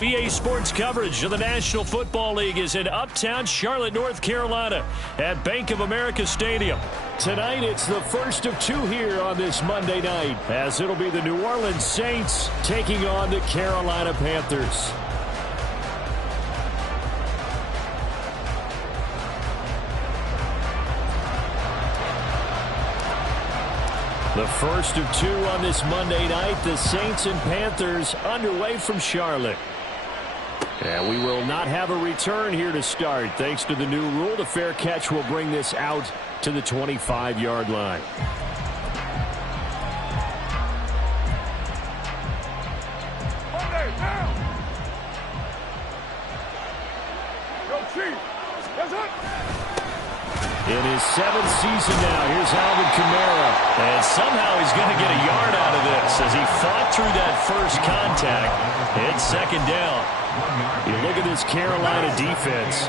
BA Sports coverage of the National Football League is in uptown Charlotte, North Carolina at Bank of America Stadium. Tonight, it's the first of two here on this Monday night, as it'll be the New Orleans Saints taking on the Carolina Panthers. The first of two on this Monday night, the Saints and Panthers underway from Charlotte. And we will not have a return here to start. Thanks to the new rule, the fair catch will bring this out to the 25-yard line. In his seventh season now, here's Alvin Kamara. And somehow he's going to get a yard out of this as he fought through that first contact. It's second down. You look at this Carolina defense.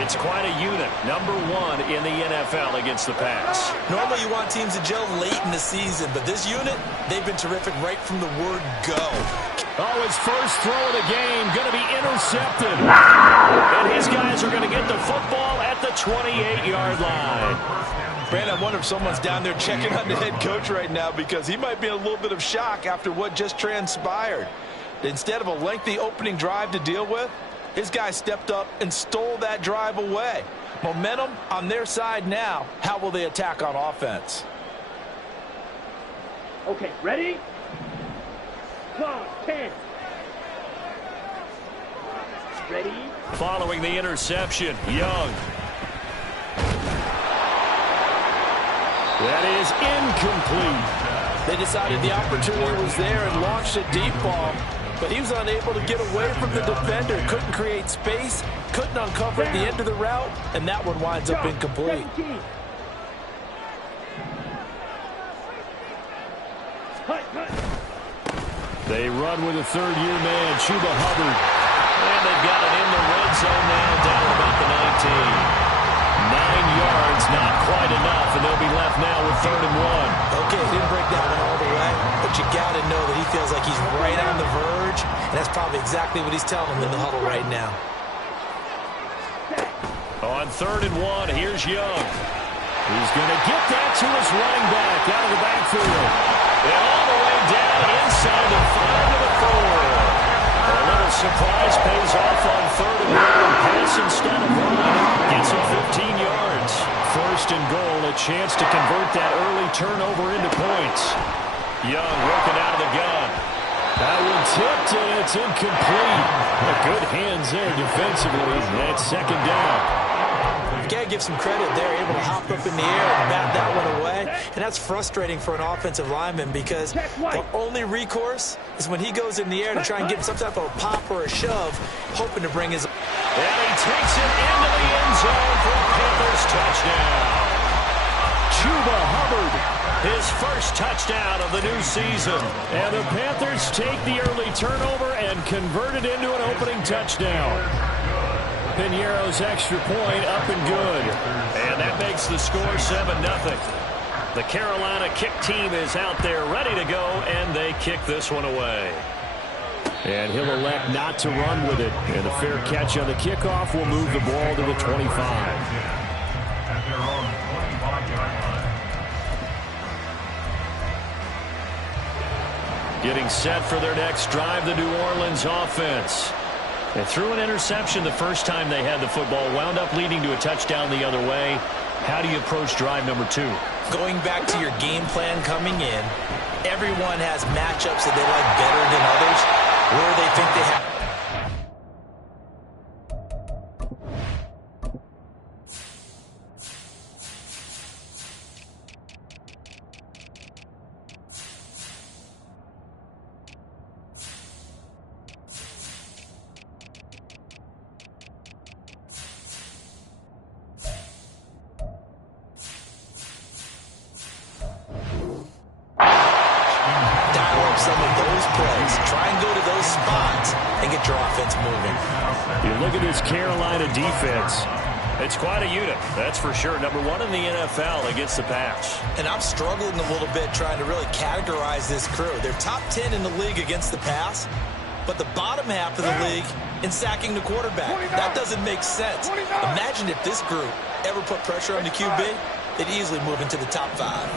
It's quite a unit. Number one in the NFL against the pass. Normally you want teams to gel late in the season, but this unit, they've been terrific right from the word go. Oh, his first throw of the game going to be intercepted. And his guys are going to get the football at the 28-yard line. Brandon, I wonder if someone's down there checking on the head coach right now because he might be in a little bit of shock after what just transpired. Instead of a lengthy opening drive to deal with, his guy stepped up and stole that drive away. Momentum on their side now. How will they attack on offense? Okay, ready? Clock, 10. Ready? Following the interception, Young. That is incomplete. They decided the opportunity was there and launched a deep ball, but he was unable to get away from the defender. Couldn't create space, couldn't uncover at the end of the route, and that one winds up incomplete. They run with a third-year man, Chuba Hubbard. And they've got it in the red zone now, down at about the 19. 9 yards, not quite enough, and they'll be left now with 3rd and 1. Okay, he didn't break that one all the way, but you got to know that he feels like he's right on the verge, and that's probably exactly what he's telling them in the huddle right now. On 3rd and 1, here's Young. He's going to get that to his running back out of the backfield. And all the way down inside the 5 to the 4. A little surprise pays off on 3rd and 1. Pass instead of run. Gets him 15 yards. 1st and goal, a chance to convert that early turnover into points. Young working out of the gun. That one tipped, and it's incomplete. Good hands there defensively. That's 2nd down. You got to give some credit. They're able to hop up in the air and bat that one away. And that's frustrating for an offensive lineman because the only recourse is when he goes in the air to try and get some type of a pop or a shove, hoping to bring his... And he takes it into the end zone for a Panthers touchdown. Chuba Hubbard, his first touchdown of the new season. And the Panthers take the early turnover and convert it into an opening touchdown. Piñeiro's extra point up and good. And that makes the score 7-0. The Carolina kick team is out there ready to go, and they kick this one away. And he'll elect not to run with it. And the fair catch on the kickoff will move the ball to the 25. Getting set for their next drive, the New Orleans offense. They threw an interception the first time they had the football, wound up leading to a touchdown the other way. How do you approach drive number 2? Going back to your game plan coming in, everyone has matchups that they like better than others, where they think they have... some of those plays. Try and go to those spots and get your offense moving. You look at this Carolina defense. It's quite a unit, that's for sure. Number 1 in the NFL against the pass. And I'm struggling a little bit trying to really categorize this crew. They're top 10 in the league against the pass, but the bottom half of the league in sacking the quarterback. That doesn't make sense. Imagine if this group ever put pressure on the QB, they'd easily move into the top 5.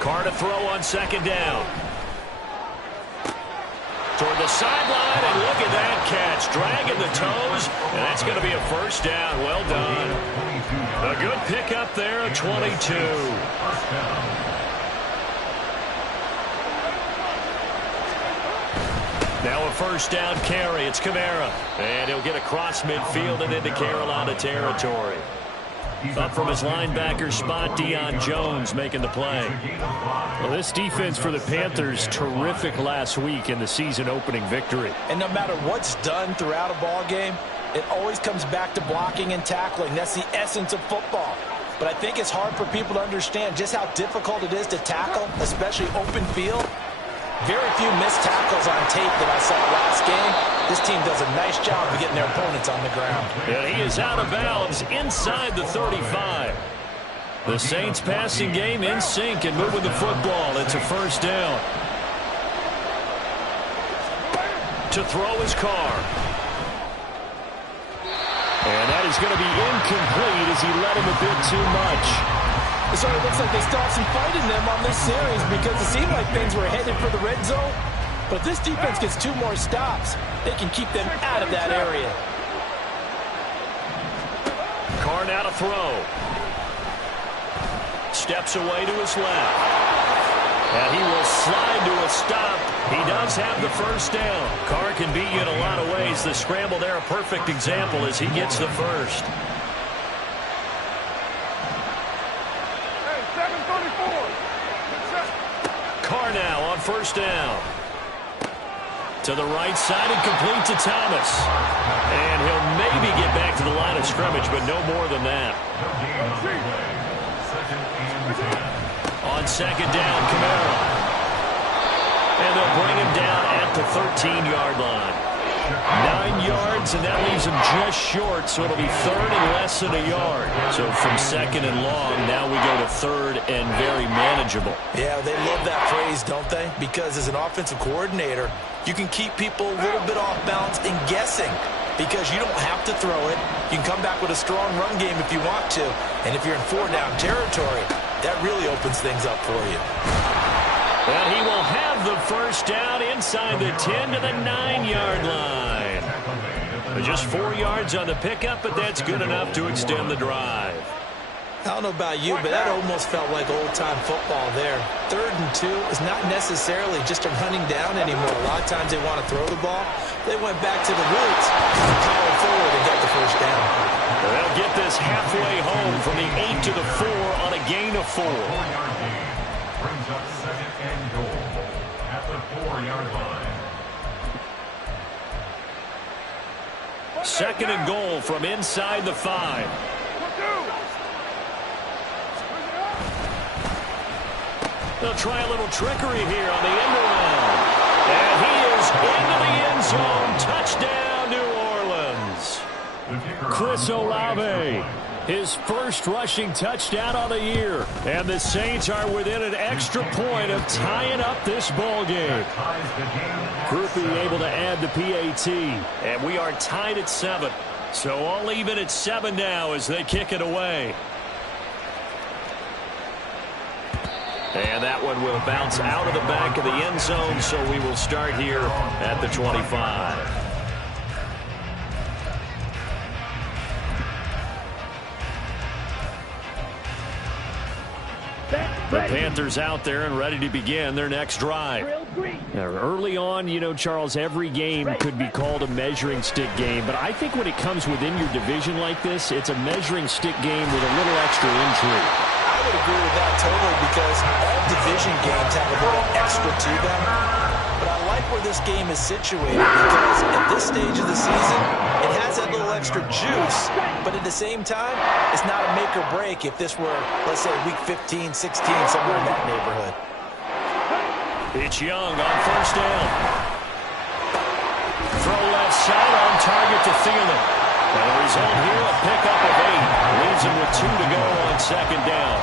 Carr to throw on second down. Toward the sideline, and look at that catch. Dragging the toes, and that's going to be a first down. Well done. A good pickup there at 22. Now a first down carry. It's Kamara. And he'll get across midfield and into Carolina territory. Up from his linebacker spot, Deion Jones making the play. Well, this defense for the Panthers, terrific last week in the season-opening victory. And no matter what's done throughout a ball game, it always comes back to blocking and tackling. That's the essence of football. But I think it's hard for people to understand just how difficult it is to tackle, especially open field. Very few missed tackles on tape that I saw last game. This team does a nice job of getting their opponents on the ground. And he is out of bounds inside the 35. The Saints passing game in sync and moving the football. It's a first down. To throw his Carr. And that is going to be incomplete as he led him a bit too much. So it looks like they still have some fight in them on this series because it seemed like things were headed for the red zone. But if this defense gets 2 more stops, they can keep them out of that area. Carr now to throw. Steps away to his left. And he will slide to a stop. He does have the first down. Carr can beat you in a lot of ways. The scramble there, a perfect example as he gets the first. Carr now on first down. To the right side and complete to Thomas. And he'll maybe get back to the line of scrimmage, but no more than that. On second down, Kamara. And they'll bring him down at the 13-yard line. 9 yards, and that leaves him just short, so it'll be third and less than a yard. So from second and long, now we go to third and very manageable. Yeah, they love that phrase, don't they? Because as an offensive coordinator, you can keep people a little bit off balance and guessing because you don't have to throw it. You can come back with a strong run game if you want to. And if you're in 4-down territory, that really opens things up for you. And he will have the first down inside the 10 to the 9-yard line. Just 4 yards on the pickup, but that's good enough to extend the drive. I don't know about you, but that almost felt like old-time football there. 3rd and 2 is not necessarily just a running down anymore. A lot of times they want to throw the ball. They went back to the roots, powered forward, and got the first down. They'll get this halfway home from the 8 to the 4 on a gain of 4. Brings up second and goal at the 4-yard line. Second and goal from inside the 5. They'll try a little trickery here on the end around. And he is into the end zone. Touchdown, New Orleans. Chris Olave, his first rushing touchdown on the year. And the Saints are within an extra point of tying up this ball game. Groupie able to add the PAT. And we are tied at 7. So all even at 7 now as they kick it away. And that one will bounce out of the back of the end zone, so we will start here at the 25. The Panthers out there and ready to begin their next drive. Now, early on, you know, Charles, every game could be called a measuring stick game. But I think when it comes within your division like this, it's a measuring stick game with a little extra intrigue. I would agree with that totally because all division games have a little extra to them. But I like where this game is situated because at this stage of the season, it has that little extra juice. But at the same time, it's not a make or break if this were, let's say, week 15, 16, somewhere in that neighborhood. It's Young on first down. Throw left side on target to Thielen. And the result here, a pickup of 8. Leaves him with 2 to go on second down.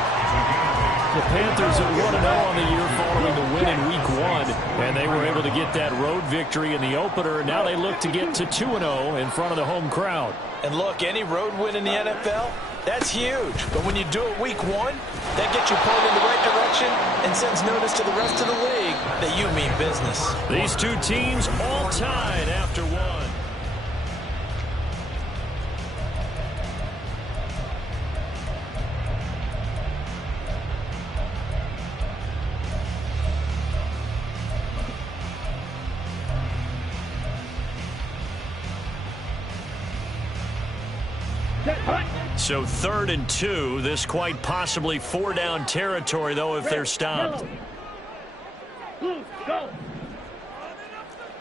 The Panthers at 1-0 on the year following the win in Week 1. And they were able to get that road victory in the opener. Now they look to get to 2-0 in front of the home crowd. And look, any road win in the NFL, that's huge. But when you do it Week 1, that gets you pulled in the right direction and sends notice to the rest of the league that you mean business. These two teams all tied after 1. So 3rd and 2. This quite possibly 4-down territory, though, if they're stopped. Blue, go.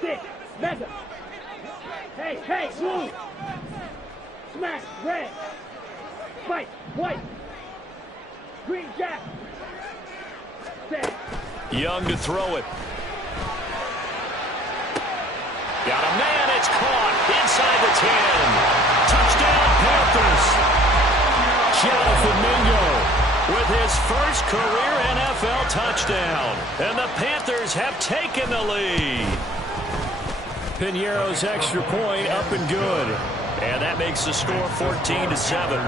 6, mega. Hey, blue. Smash, red. Fight, white. Green jack. Set. Young to throw it. Got a man, it's caught inside the 10. Touchdown, Panthers. Jonathan Mingo with his first career NFL touchdown. And the Panthers have taken the lead. Piñeiro's extra point up and good. And that makes the score 14-7.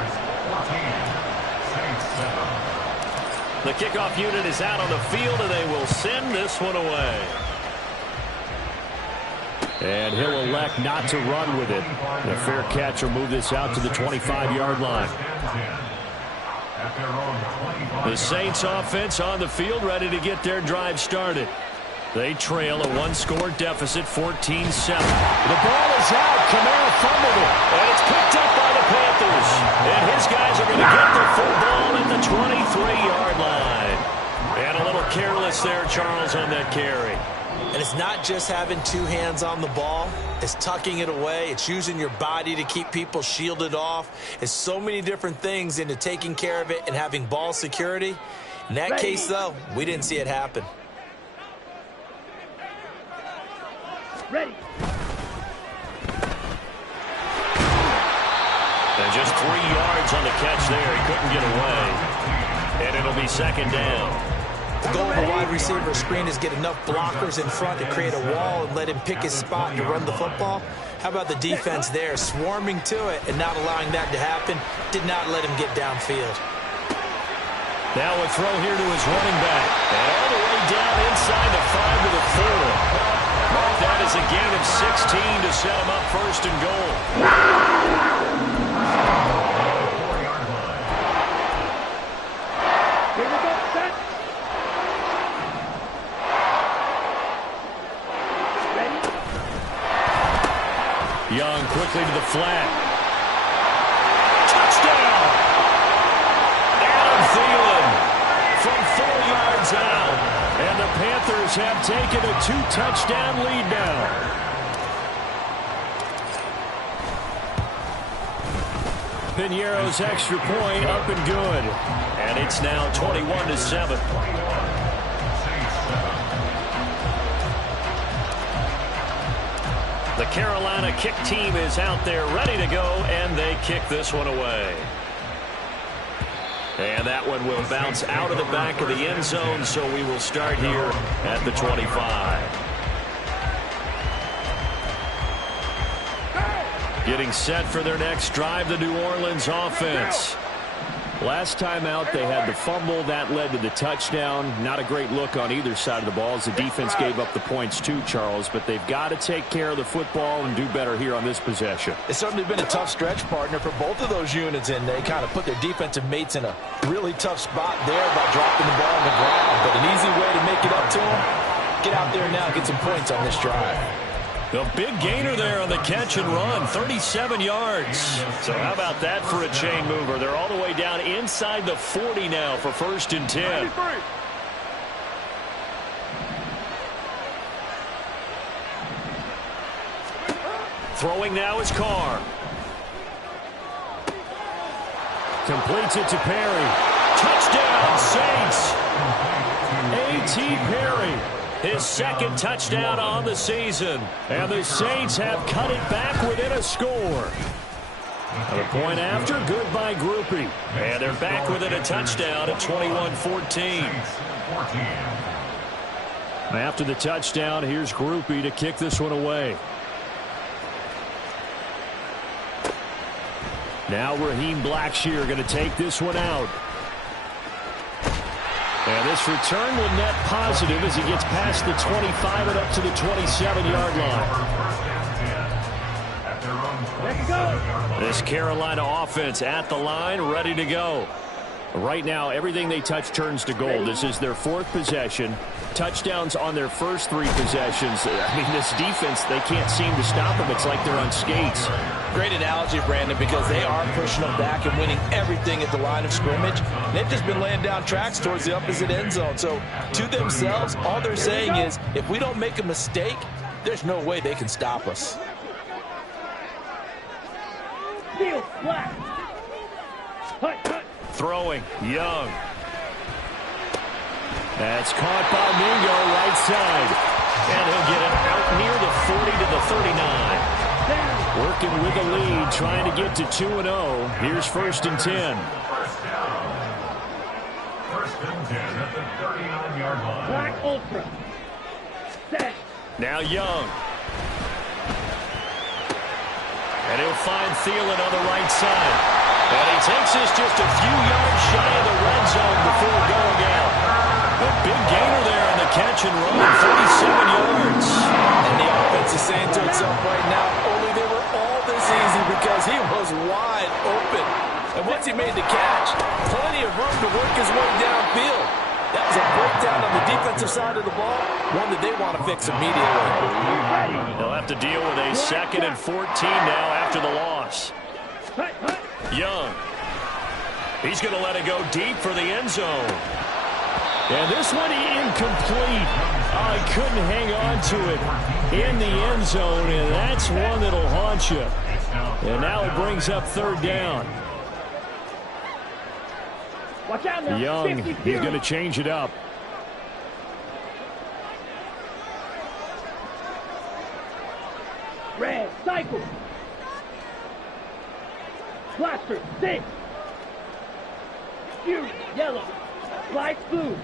The kickoff unit is out on the field, and they will send this one away. And he'll elect not to run with it. The fair catch will move this out to the 25-yard line. The Saints offense on the field, ready to get their drive started. They trail a 1-score deficit, 14-7. The ball is out. Kamara fumbled it. And it's picked up by the Panthers. And his guys are going to get the football at the 23-yard line. And a little careless there, Charles, on that carry. And it's not just having 2 hands on the ball. It's tucking it away. It's using your body to keep people shielded off. It's so many different things into taking care of it and having ball security. In that case, though, we didn't see it happen. Ready. And just 3 yards on the catch there. He couldn't get away. And it'll be second down. The goal of a wide receiver screen is get enough blockers in front to create a wall and let him pick his spot to run the football. How about the defense there, swarming to it and not allowing that to happen? Did not let him get downfield. Now a throw here to his running back. And all the way down inside the 5 to the 4. Mark that as a gain of 16 to set him up first and goal. Here we go, set. Ready. Young quickly to the flat. Touchdown! Adam Thielen from 4 yards out. And the Panthers have taken a 2-touchdown lead now. Piñeiro's extra point up and good. And it's now 21-7. The Carolina kick team is out there ready to go, and they kick this one away. And that one will bounce out of the back of the end zone, so we will start here at the 25. Getting set for their next drive, the New Orleans offense. Last time out, they had the fumble. That led to the touchdown. Not a great look on either side of the ball as the defense gave up the points too, Charles. But they've got to take care of the football and do better here on this possession. It's certainly been a tough stretch, partner, for both of those units, and they kind of put their defensive mates in a really tough spot there by dropping the ball on the ground. But an easy way to make it up to them, get out there now and get some points on this drive. The big gainer there on the catch and run, 37 yards. So how about that for a chain mover? They're all the way down inside the 40 now for 1st and 10. Throwing now is Carr. Completes it to Perry. Touchdown, Saints. A.T. Perry. His second touchdown on the season. And the Saints have cut it back within a score. The point after, good by Groupie. And they're back within a touchdown at 21-14. After the touchdown, here's Groupie to kick this one away. Now Raheem Blackshear going to take this one out. And this return will net positive as he gets past the 25 and up to the 27-yard line. Let's go. This Carolina offense at the line, ready to go. Right now, everything they touch turns to gold. This is their 4th possession. Touchdowns on their first 3 possessions. I mean, this defense, they can't seem to stop them. It's like they're on skates. Great analogy, Brandon, because they are pushing them back and winning everything at the line of scrimmage. They've just been laying down tracks towards the opposite end zone. So, to themselves, all they're saying is, if we don't make a mistake, there's no way they can stop us. Steal, black. Hut, hut. Throwing, Young. That's caught by Mingo, right side. And he'll get it out near the 40 to the 39. Working with the lead, trying to get to 2-0. Here's 1st and 10. First and 10 at the 39-yard line. Black ultra. Set. Now Young. And he'll find Thielen on the right side. And he takes this just a few yards shy of the red zone before going out. A big gainer there on the catch and run, 47 yards. And the offense is saying to itself right now, only they were all this easy because he was wide open. And once he made the catch, plenty of room to work his way downfield. That was a breakdown on the defensive side of the ball, one that they want to fix immediately. They'll have to deal with a 2nd and 14 now after the loss. Hut, hut. Young. He's going to let it go deep for the end zone. And this one incomplete. Oh, he couldn't hang on to it in the end zone, and that's one that'll haunt you. And now it brings up 3rd down. Watch out now. Young, 52. he's going to change it up. Red, cycle. Blaster, 6. Fury, yellow. Lights, blue.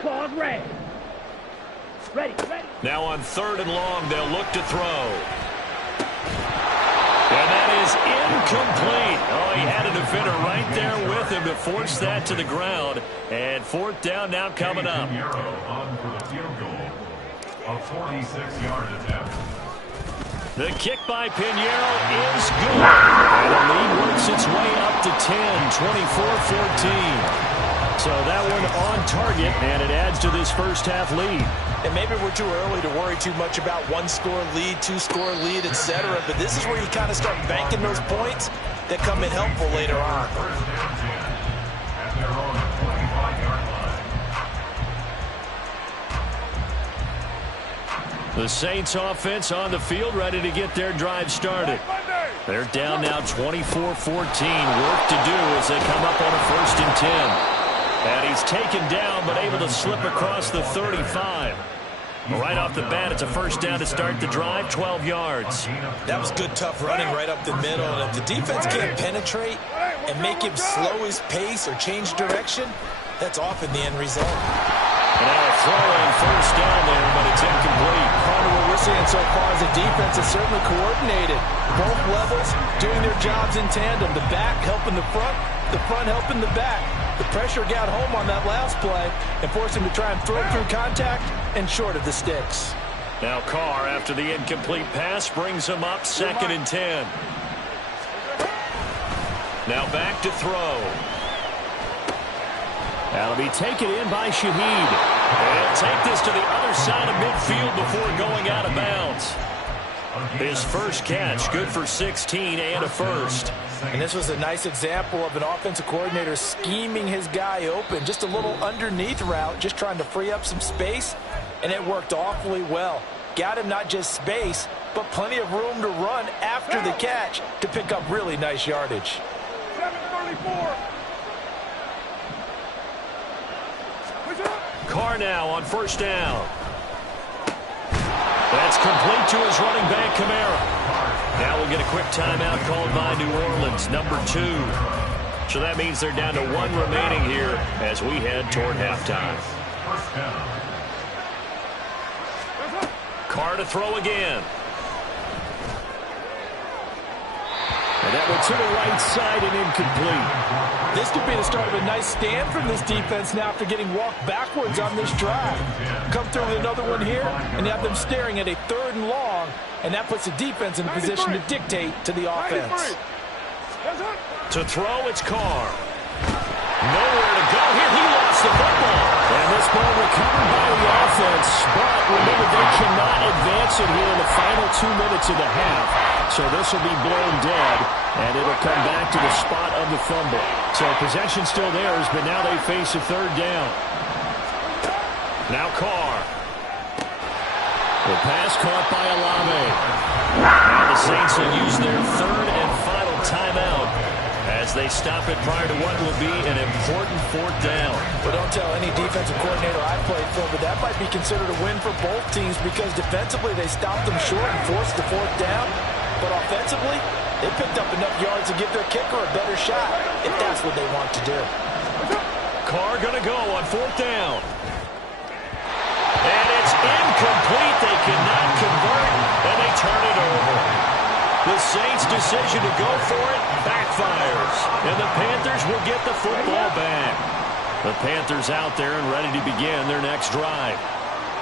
Claws, red. Ready, ready. Now on 3rd and long, they'll look to throw. And that is incomplete. Oh, he had a defender right there with him to force that to the ground. And 4th down now coming up. On for the field goal. A 46-yard attempt. The kick by Pinheiro is good. And the lead works its way up to 10, 24-14. So that one on target, and it adds to this first half lead. And maybe we're too early to worry too much about 1-score lead, 2-score lead, etc. But this is where you kind of start banking those points that come in helpful later on. First and 10 at their own 25-yard line. The Saints offense on the field, ready to get their drive started. They're down now 24-14. Work to do as they come up on a 1st and 10. And he's taken down, but able to slip across the 35. Right off the bat, it's a 1st down to start the drive, 12 yards. That was good, tough running right up the middle. And if the defense can't penetrate and make him slow his pace or change direction, that's often the end result. And now a throw-in 1st down there, but it's incomplete. Part of what we're seeing so far is the defense is certainly coordinated. Both levels doing their jobs in tandem. The back helping the front helping the back. The pressure got home on that last play and forced him to try and throw through contact and short of the sticks. Now Carr, after the incomplete pass, brings him up 2nd and 10. Now back to throw. That'll be taken in by Shaheed. And he'll take this to the other side of midfield before going out of bounds. His first catch, good for 16 and a 1st. And this was a nice example of an offensive coordinator scheming his guy open. Just a little underneath route, just trying to free up some space, and it worked awfully well. Got him not just space, but plenty of room to run after the catch to pick up really nice yardage. 734. Carr now on 1st down. That's complete to his running back, Kamara. Now we'll get a quick timeout called by New Orleans, number 2. So that means they're down to 1 remaining here as we head toward halftime. Carr to throw again. And that one to the right side and incomplete. This could be the start of a nice stand from this defense now after getting walked backwards on this drive. Come through with another one here, and you have them staring at a 3rd and long, and that puts the defense in a position to dictate to the offense. To throw, it's Carr. Nowhere to go here. He lost the football. And this ball recovered by the offense. But remember, they cannot advance it here in the final 2 minutes of the half. So this will be blown dead, and it'll come back to the spot of the fumble. So possession still theirs, but now they face a 3rd down. Now Carr. The pass caught by Olave. And the Saints will use their 3rd and final timeout as they stop it prior to what will be an important 4th down. Well, don't tell any defensive coordinator I played for, but that might be considered a win for both teams because defensively they stopped them short and forced the 4th down. But offensively, they picked up enough yards to give their kicker a better shot if that's what they want to do. Carr going to go on 4th down. And it's incomplete. They cannot convert, and they turn it over. The Saints' decision to go for it backfires, and the Panthers will get the football back. The Panthers out there and ready to begin their next drive.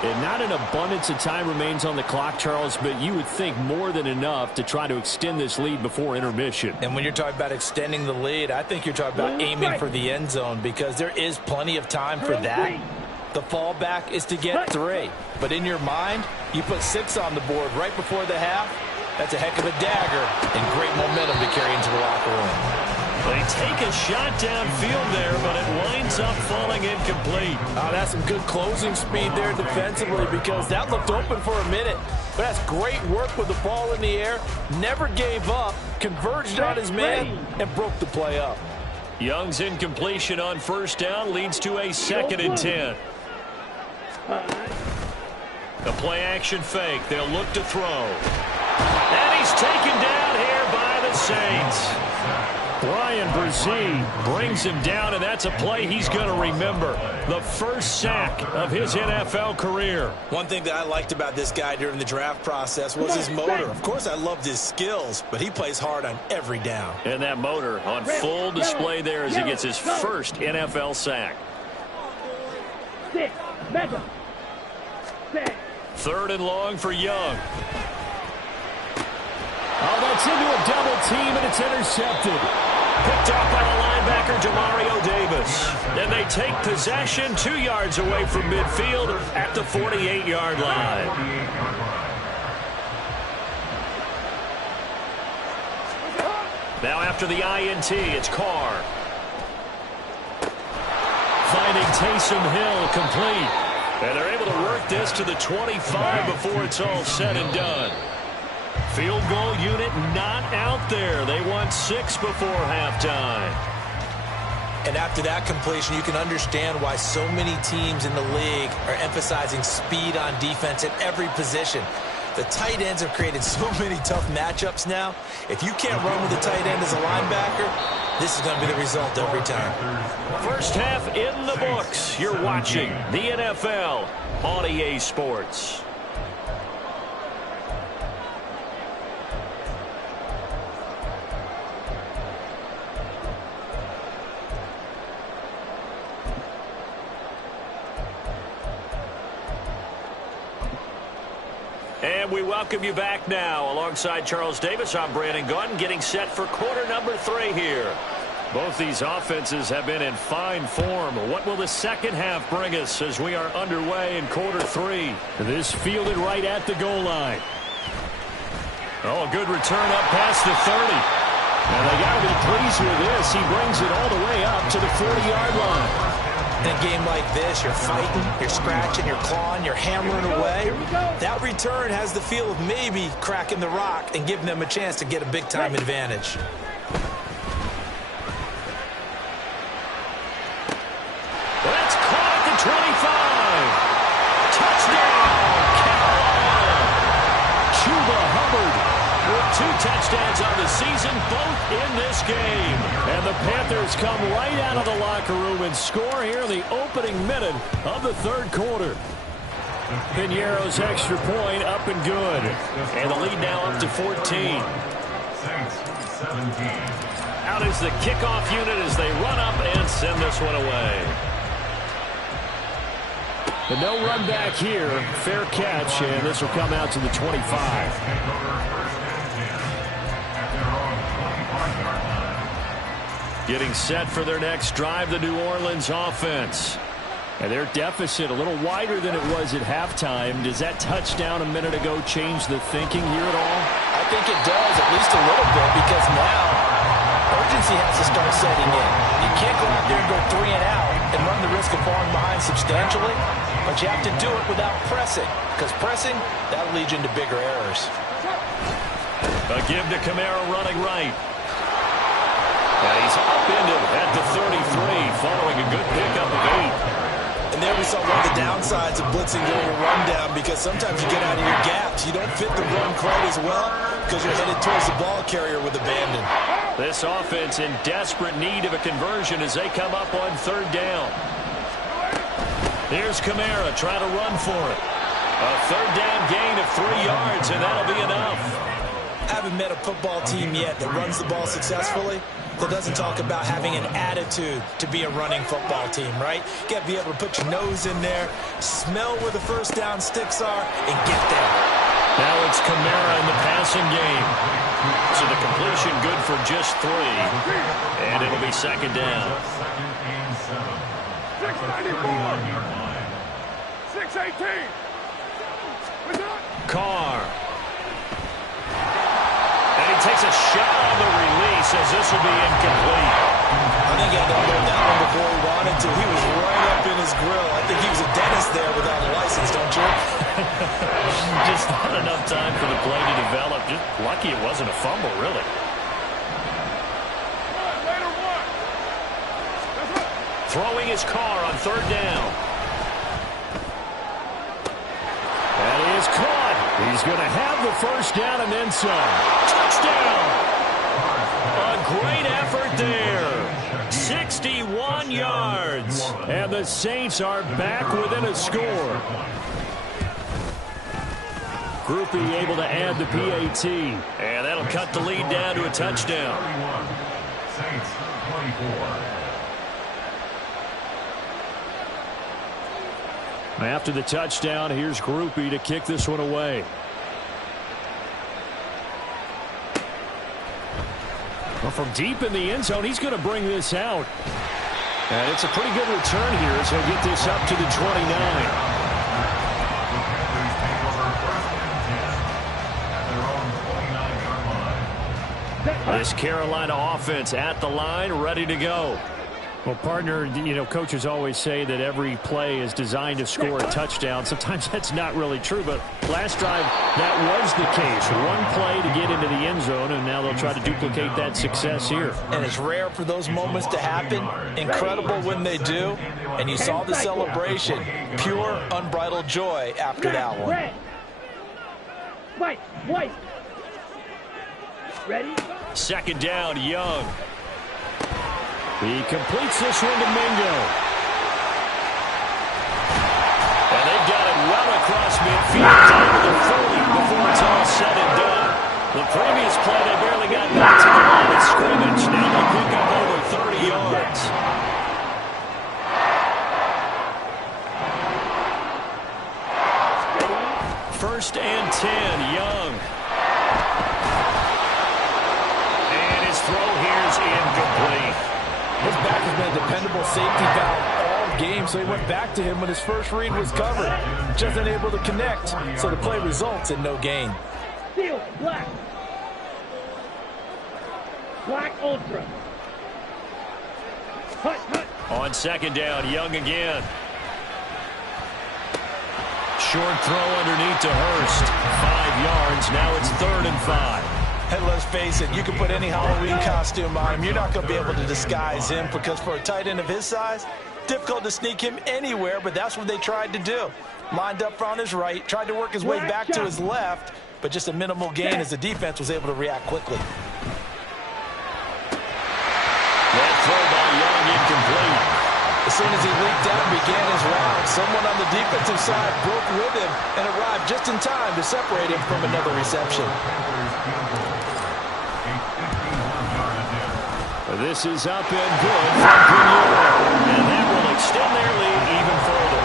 And not an abundance of time remains on the clock, Charles, but you would think more than enough to try to extend this lead before intermission. And when you're talking about extending the lead, I think you're talking about aiming for the end zone because there is plenty of time for that. The fallback is to get 3. But in your mind, you put 6 on the board right before the half. That's a heck of a dagger and great momentum to carry into the locker room. They take a shot downfield there, but it winds up falling incomplete. Oh, that's some good closing speed there defensively because that looked open for a minute. But that's great work with the ball in the air. Never gave up, converged on his man, and broke the play up. Young's incompletion on 1st down leads to a 2nd and 10. The play-action fake. They'll look to throw. And he's taken down here by the Saints. Brian Brzee brings him down, and that's a play he's going to remember. The first sack of his NFL career. One thing that I liked about this guy during the draft process was his motor. Of course, I loved his skills, but he plays hard on every down. And that motor on full display there as he gets his first NFL sack. 3rd and long for Young. Oh, that's into a double team, and it's intercepted. Picked up by the linebacker, Demario Davis. And they take possession 2 yards away from midfield at the 48-yard line. Now after the INT, it's Carr. Finding Taysom Hill complete. And they're able to work this to the 25 before it's all said and done. Field goal unit not out there. They want 6 before halftime. And after that completion, you can understand why so many teams in the league are emphasizing speed on defense at every position. The tight ends have created so many tough matchups now. If you can't run with a tight end as a linebacker, this is going to be the result every time. First half in the books. You're watching the NFL on EA Sports. And we welcome you back now. Alongside Charles Davis, I'm Brandon Gaudin, getting set for quarter number 3 here. Both these offenses have been in fine form. What will the second half bring us as we are underway in quarter 3? This fielded right at the goal line. Oh, a good return up past the 30. And they got to be pleased with this. He brings it all the way up to the 40-yard line. In a game like this, you're fighting, you're scratching, you're clawing, you're hammering away. That return has the feel of maybe cracking the rock and giving them a chance to get a big-time advantage. That's caught at the 25. Touchdown, Carolina. Chuba Hubbard with 2 touchdowns on the season, both in this game. And the Panthers come right out of the locker room and score here in the opening minute of the third quarter. Piñeiro's extra point up and good. And the lead now up to 14. Saints 17. Out is the kickoff unit as they run up and send this one away. But no run back here. Fair catch, and this will come out to the 25. Getting set for their next drive, the New Orleans offense. And their deficit a little wider than it was at halftime. Does that touchdown a minute ago change the thinking here at all? I think it does, at least a little bit, because now urgency has to start setting in. You can't go out there and go 3 and out and run the risk of falling behind substantially, but you have to do it without pressing, because pressing, that'll lead you into bigger errors. A give to Kamara running right. And he's upended at the 33 following a good pickup of 8. And there we saw one of the downsides of blitzing during a rundown, because sometimes you get out of your gaps. You don't fit the run quite as well because you're headed towards the ball carrier with abandon. This offense in desperate need of a conversion as they come up on third down. Here's Kamara trying to run for it. A third down gain of 3 yards, and that'll be enough. I haven't met a football team yet that runs the ball successfully that doesn't talk about having an attitude to be a running football team, right? You got to be able to put your nose in there, smell where the first down sticks are, and get there. Now it's Kamara in the passing game. So the completion good for just 3. And it'll be second down. 694. 618. Carr. And he takes a shot on the release as this will be incomplete. I think he had to unload that one before he wanted to. He was right up in his grill. I think he was a dentist there without a license, don't you? Just not enough time for the play to develop. Just lucky it wasn't a fumble, really. Throwing his Carr on third down. And he is caught. He's going to have the first down and then some. Touchdown! A great effort there. 61 yards. And the Saints are back within a score. Groupie able to add the PAT. And that'll cut the lead down to a touchdown. Saints 24. After the touchdown, here's Groupie to kick this one away. Well, from deep in the end zone, he's going to bring this out. And it's a pretty good return here as he'll get this up to the 29. This Carolina offense at the line, ready to go. Well, partner, you know, coaches always say that every play is designed to score a touchdown. Sometimes that's not really true, but last drive, that was the case. One play to get into the end zone, and now they'll try to duplicate that success here. And it's rare for those moments to happen. Incredible when they do. And you saw the celebration. Pure, unbridled joy after that one. White. Ready? Second down, Young. He completes this one to Mingo. And they've got it well across midfield down to the 40 before it's all said and done. The previous play, they barely got back to the line of scrimmage. Now they pick up over 30 yards. First and 10, Young. And his throw here is incomplete. His back has been a dependable safety valve all game, so he went back to him when his first read was covered. Just unable to connect, so the play results in no gain. Steel, black. Black ultra. Hut. On second down, Young again. Short throw underneath to Hurst. 5 yards. Now it's 3rd and 5. And let's face it, you can put any Halloween costume on him. You're not going to be able to disguise him, because for a tight end of his size, difficult to sneak him anywhere, but that's what they tried to do. Lined up on his right, tried to work his way back to his left, but just a minimal gain as the defense was able to react quickly. That throw by Young incomplete. As soon as he leaked out and began his round, someone on the defensive side broke with him and arrived just in time to separate him from another reception. This is up and good from Pinheiro, and that will extend their lead even further.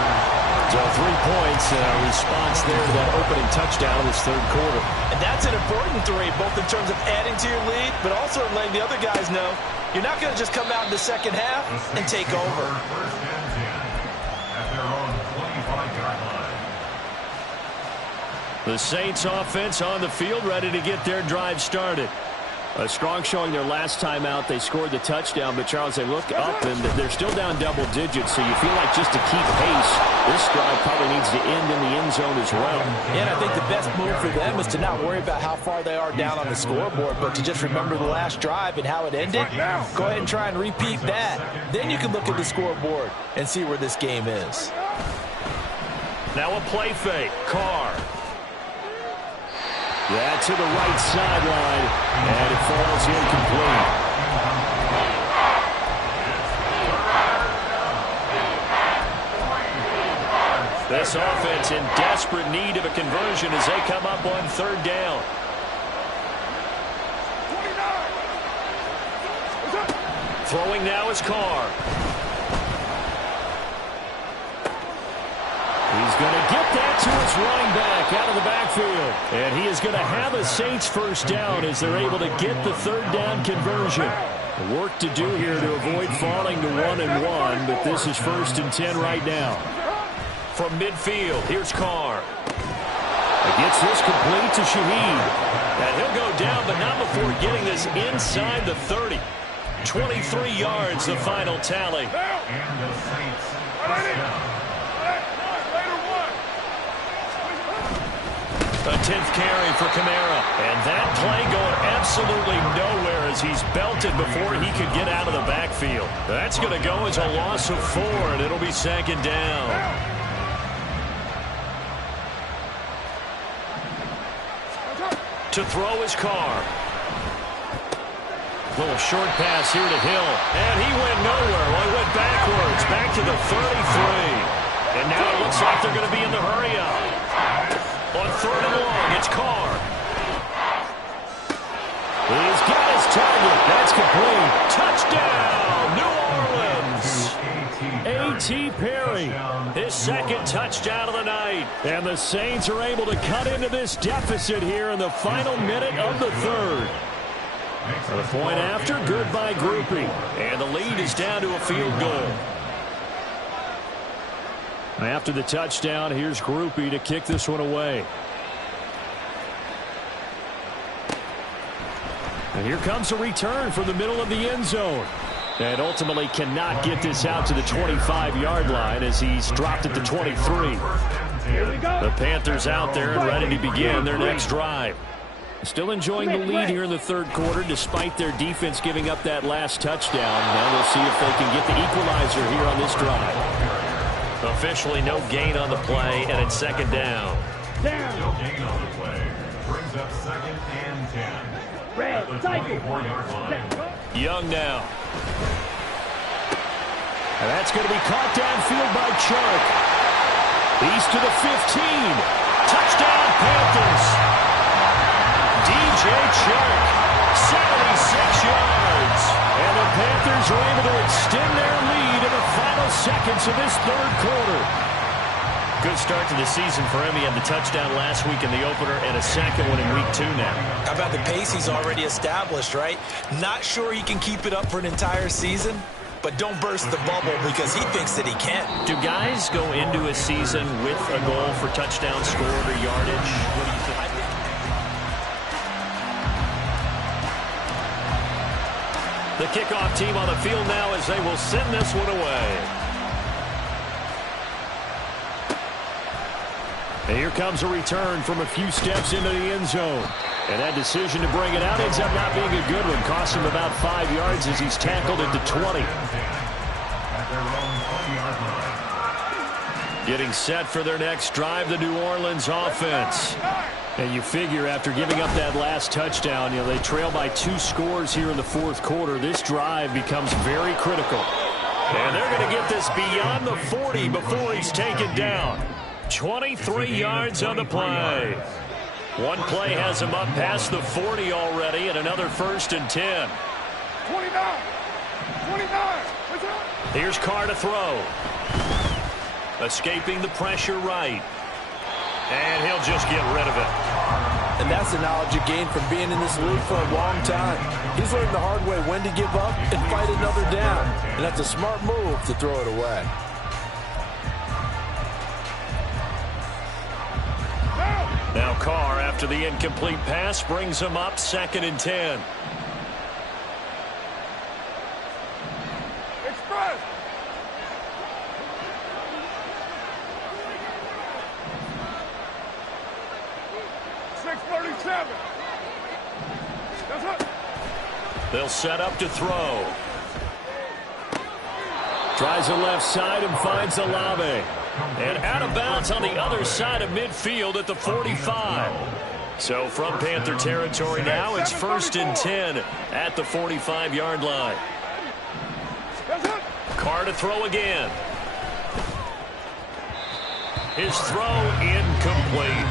So 3 points in a response there to that opening touchdown in this third quarter. And that's an important 3, both in terms of adding to your lead, but also letting the other guys know you're not going to just come out in the second half and take over. First and 10 at their own 25-yard line. The Saints offense on the field, ready to get their drive started. A strong showing their last time out. They scored the touchdown, but Charles, they look up and they're still down double digits, so you feel like just to keep pace, this drive probably needs to end in the end zone as well. And I think the best move for them is to not worry about how far they are down on the scoreboard, but to just remember the last drive and how it ended. Go ahead and try and repeat that. Then you can look at the scoreboard and see where this game is. Now a play fake. Carr. That to the right sideline, and it falls incomplete. This offense in desperate need of a conversion as they come up on third down. Throwing now is Carr. He's going to get that to his running back out of the backfield. And he is going to have a Saints first down as they're able to get the third down conversion. Work to do here to avoid falling to 1-1, but this is 1st and 10 right now. From midfield, here's Carr. He gets this complete to Shaheed. And he'll go down, but not before getting this inside the 30. 23 yards, the final tally. And the Saints first down. A 10th carry for Kamara. And that play going absolutely nowhere as he's belted before he could get out of the backfield. That's going to go as a loss of 4, and it'll be 2nd down. To throw his Carr. Little short pass here to Hill. And he went nowhere. Well, he went backwards. Back to the 33. And now it looks like they're going to be in the hurry-up. On 3rd and long, it's Carr. He's got his target. That's complete. Touchdown, New Orleans. A.T. Perry, his 2nd touchdown of the night. And the Saints are able to cut into this deficit here in the final minute of the 3rd. The point after, good by Groupie. And the lead is down to a field goal. After the touchdown, here's Groupie to kick this one away. And here comes a return from the middle of the end zone. And ultimately cannot get this out to the 25-yard line as he's dropped at the 23. The Panthers out there and ready to begin their next drive. Still enjoying the lead here in the 3rd quarter despite their defense giving up that last touchdown. Now we'll see if they can get the equalizer here on this drive. Officially no gain on the play, and it's 2nd down. No gain on the play. Brings up 2nd and 10. At the 24-yard line. Young now. And that's going to be caught downfield by Chark. He's to the 15. Touchdown, Panthers. DJ Chark, 76 yards. And the Panthers are able to extend their lead in the final seconds of this 3rd quarter. Good start to the season for him. He had the touchdown last week in the opener and a 2nd one in week 2 now. How about the pace he's already established, right? Not sure he can keep it up for an entire season, but don't burst the bubble because he thinks that he can. Do guys go into a season with a goal for touchdown scored or yardage? What do you think? The kickoff team on the field now as they will send this one away. And here comes a return from a few steps into the end zone. And that decision to bring it out ends up not being a good one. Cost him about 5 yards as he's tackled at the 20. Getting set for their next drive, the New Orleans offense. And you figure after giving up that last touchdown, they trail by 2 scores here in the fourth quarter. This drive becomes very critical. And they're going to get this beyond the 40 before he's taken down. 23 yards on the play. One play has him up past the 40 already, and another 1st and 10. 29. Here's Carr to throw. Escaping the pressure right. And he'll just get rid of it. And that's the knowledge you gain from being in this league for a long time. He's learned the hard way when to give up and fight another down. And that's a smart move to throw it away. Now Carr, after the incomplete pass, brings him up 2nd and 10. Express. They'll set up to throw. Tries the left side and finds Olave. And out of bounds on the other side of midfield at the 45. So from Panther territory now, it's 1st and 10 at the 45-yard line. Carr to throw again. His throw incomplete.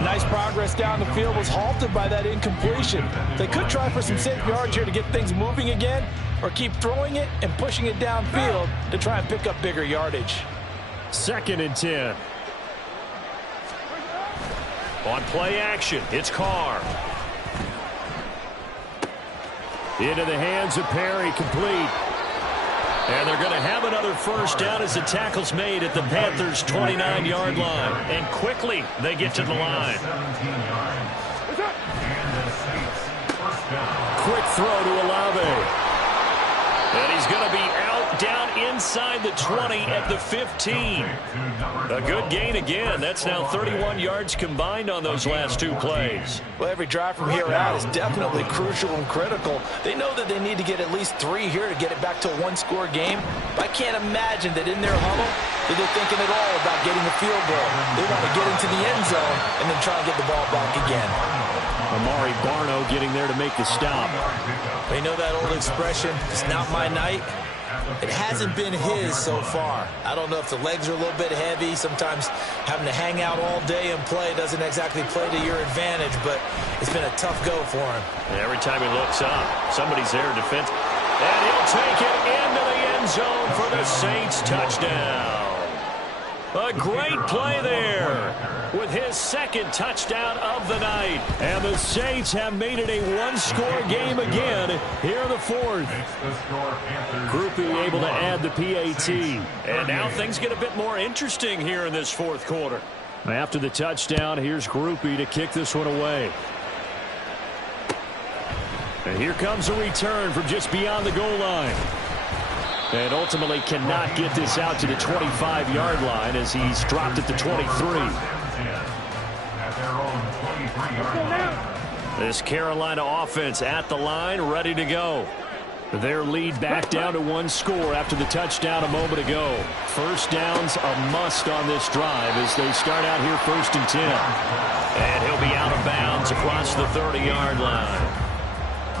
Nice progress down the field was halted by that incompletion. They could try for some safe yards here to get things moving again, or keep throwing it and pushing it downfield to try and pick up bigger yardage. 2nd and 10. On play action, it's Carr. Into the hands of Perry, complete. And they're going to have another 1st down as the tackle's made at the Panthers' 29-yard line. And quickly, they get to the line. Quick throw to Olave. And he's going to be out, down inside the 20 at the 15. A good gain again. That's now 31 yards combined on those last 2 plays. Well, every drive from here out is definitely crucial and critical. They know that they need to get at least 3 here to get it back to a 1-score game. But I can't imagine that in their huddle that they're thinking at all about getting a field goal. They want to get into the end zone and then try and get the ball back again. Amari Barno getting there to make the stop. They know that old expression, it's not my night. It hasn't been his so far. I don't know if the legs are a little bit heavy. Sometimes having to hang out all day and play doesn't exactly play to your advantage, but it's been a tough go for him. And every time he looks up, somebody's there in defense. And he'll take it into the end zone for the Saints touchdown. A great play there with his 2nd touchdown of the night. And the Saints have made it a 1-score game again here in the 4th. Groupie able to add the PAT. And now things get a bit more interesting here in this 4th quarter. After the touchdown, here's Groupie to kick this one away. And here comes a return from just beyond the goal line. And ultimately cannot get this out to the 25-yard line as he's dropped at the 23. This Carolina offense at the line, ready to go. Their lead back down to 1 score after the touchdown a moment ago. 1st downs a must on this drive as they start out here 1st and 10. And he'll be out of bounds across the 30-yard line.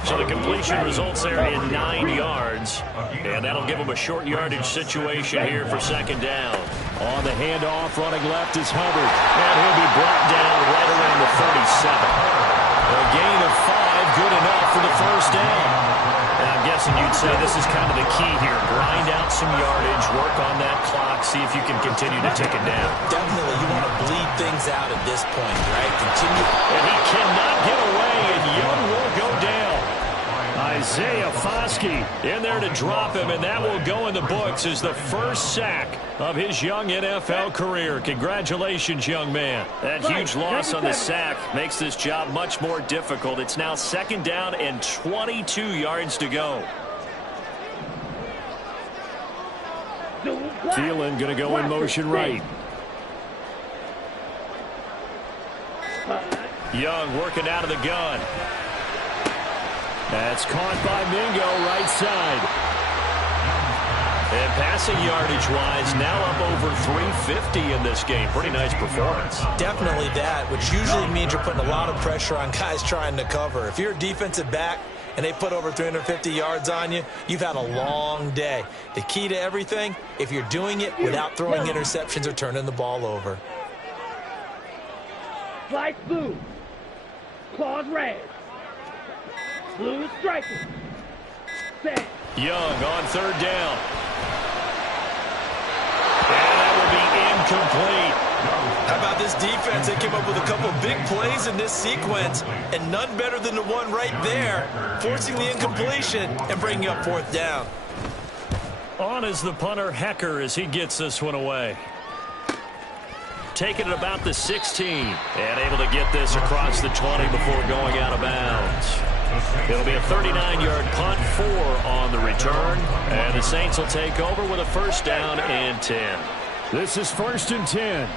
So the completion results there in 9 yards. And that'll give them a short yardage situation here for 2nd down. On the handoff, running left is Hubbard. And he'll be brought down right around the 37. A gain of 5, good enough for the 1st down. And I'm guessing you'd say this is kind of the key here. Grind out some yardage, work on that clock, see if you can continue to tick it down. Definitely, you want to bleed things out at this point, right? Continue. And he cannot get away, and Young will go down. Isaiah Foskey in there to drop him, and that will go in the books as the 1st sack of his young NFL career. Congratulations, young man. That huge loss on the sack makes this job much more difficult. It's now 2nd down and 22 yards to go. Thielen going to go in motion right. Young working out of the gun. That's caught by Mingo, right side. And passing yardage-wise, now up over 350 in this game. Pretty nice performance. Definitely that, which usually means you're putting a lot of pressure on guys trying to cover. If you're a defensive back and they put over 350 yards on you, you've had a long day. The key to everything, if you're doing it without throwing interceptions or turning the ball over. Slice blue. Claws red. Blue is striking. Set. Young on third down. And that will be incomplete. How about this defense? They came up with a couple of big plays in this sequence, and none better than the one right there, forcing the incompletion and bringing up fourth down. On is the punter, Hecker, as he gets this one away. Taking it about the 16, and able to get this across the 20 before going out of bounds. It'll be a 39-yard punt, 4 on the return, and the Saints will take over with a first down and 10. This is 1st and 10.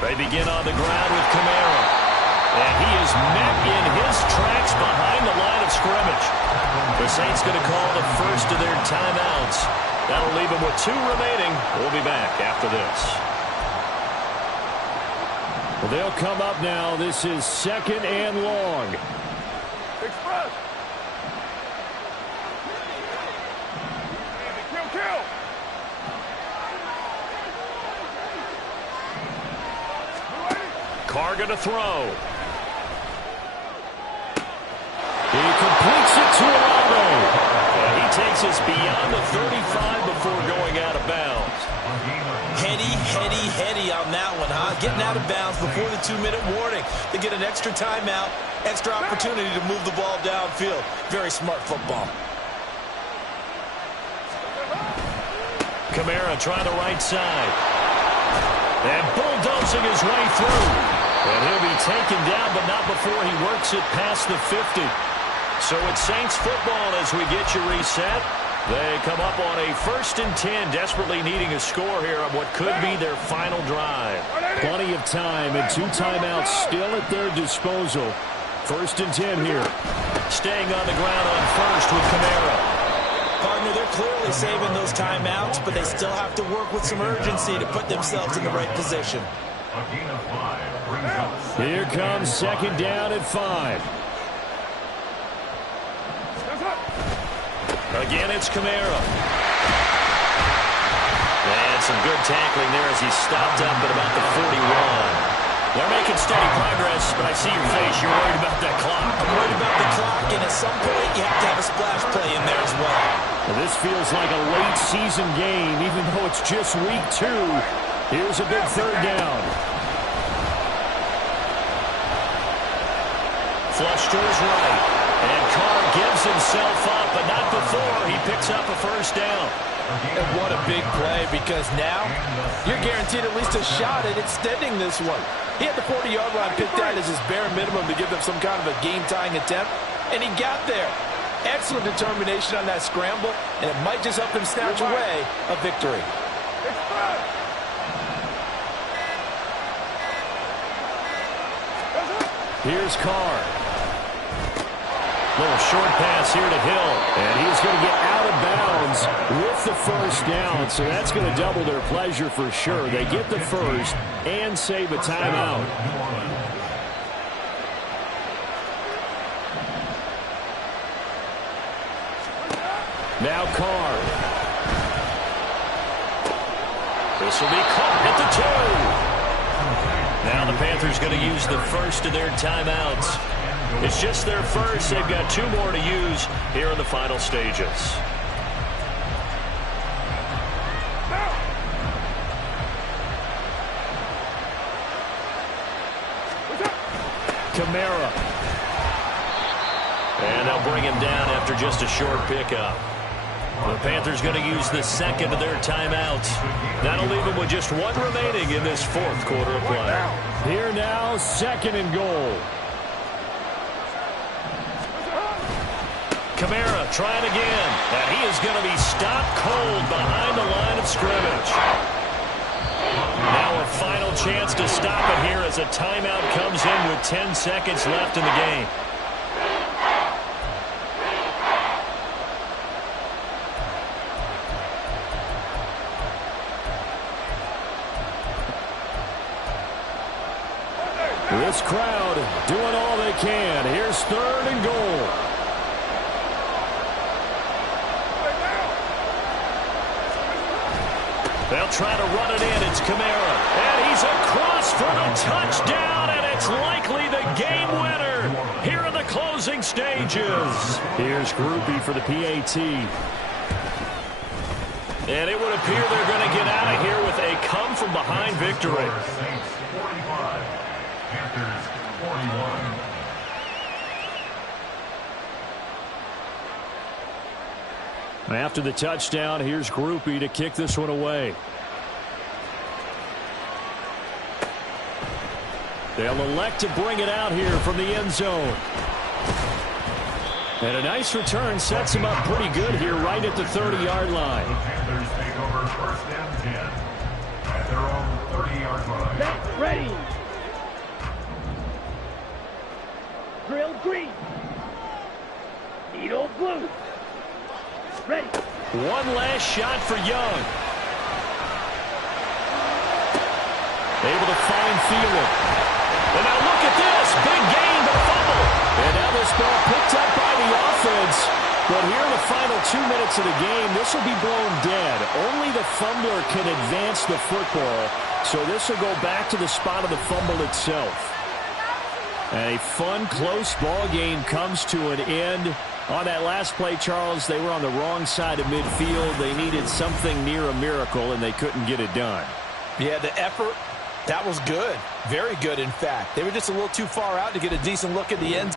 They begin on the ground with Kamara, and he is met in his tracks behind the line of scrimmage. The Saints going to call the first of their timeouts. That'll leave them with 2 remaining. We'll be back after this. Well, they'll come up now. This is 2nd and long. Express. Kill. Carr going to throw. He completes it to Olave. And he takes us beyond the 35 before going out of bounds. Heady on that one, huh? Getting out of bounds before the 2-minute warning. They get an extra timeout, extra opportunity to move the ball downfield. Very smart football. Kamara trying the right side. And bulldozing his way through. And he'll be taken down, but not before he works it past the 50. So it's Saints football as we get you reset. They come up on a 1st and 10, desperately needing a score here on what could be their final drive. Plenty of time and 2 timeouts still at their disposal. 1st and 10 here. Staying on the ground on first with Kamara. Partner, they're clearly saving those timeouts, but they still have to work with some urgency to put themselves in the right position. Here comes 2nd down at 5. Again, it's Kamara. And some good tackling there as he stopped up at about the 41. They're making steady progress, but I see your face. You're worried about that clock. I'm worried about the clock, and at some point, you have to have a splash play in there as well. This feels like a late season game, even though it's just week 2. Here's a big 3rd down. Flush to his right. And Carr gives himself up, but not before he picks up a first down. And what a big play, because now you're guaranteed at least a shot at extending this one. He had the 40-yard line picked out as his bare minimum to give them some kind of a game-tying attempt, and he got there. Excellent determination on that scramble, and it might just help him snatch away a victory. Here's Carr. Little short pass here to Hill, and he's going to get out of bounds with the first down, so that's going to double their pleasure for sure. They get the first and save a timeout. Now Carr. This will be caught at the 2. Now the Panthers going to use the first of their timeouts. It's just their first. They've got 2 more to use here in the final stages. Kamara. And they'll bring him down after just a short pickup. The Panthers going to use the second of their timeouts. That'll leave them with just 1 remaining in this 4th quarter of play. Here now, 2nd and goal. Kamara trying again, and he is going to be stopped cold behind the line of scrimmage. Now a final chance to stop it here as a timeout comes in with 10 seconds left in the game. This crowd doing all they can. Here's 3rd and goal. They'll try to run it in. It's Kamara. And he's across for the touchdown, and it's likely the game winner here in the closing stages. Here's Groupie for the PAT. And it would appear they're going to get out of here with a come-from-behind victory. Saints 45, Panthers 41. After the touchdown, here's Groupie to kick this one away. They'll elect to bring it out here from the end zone. And a nice return sets him up pretty good here right at the 30-yard line. The Panthers take over 1st and 10 at their own 30-yard line. Set, ready. Drill green. Needle blue. Ready. One last shot for Young. Able to find Thielen. And now look at this. Big gain, but a fumble. And now this ball picked up by the offense. But here in the final 2 minutes of the game, this will be blown dead. Only the fumbler can advance the football. So this will go back to the spot of the fumble itself. And a fun, close ball game comes to an end. On that last play, Charles, they were on the wrong side of midfield. They needed something near a miracle, and they couldn't get it done. Yeah, the effort, that was good. Very good, in fact. They were just a little too far out to get a decent look at the end.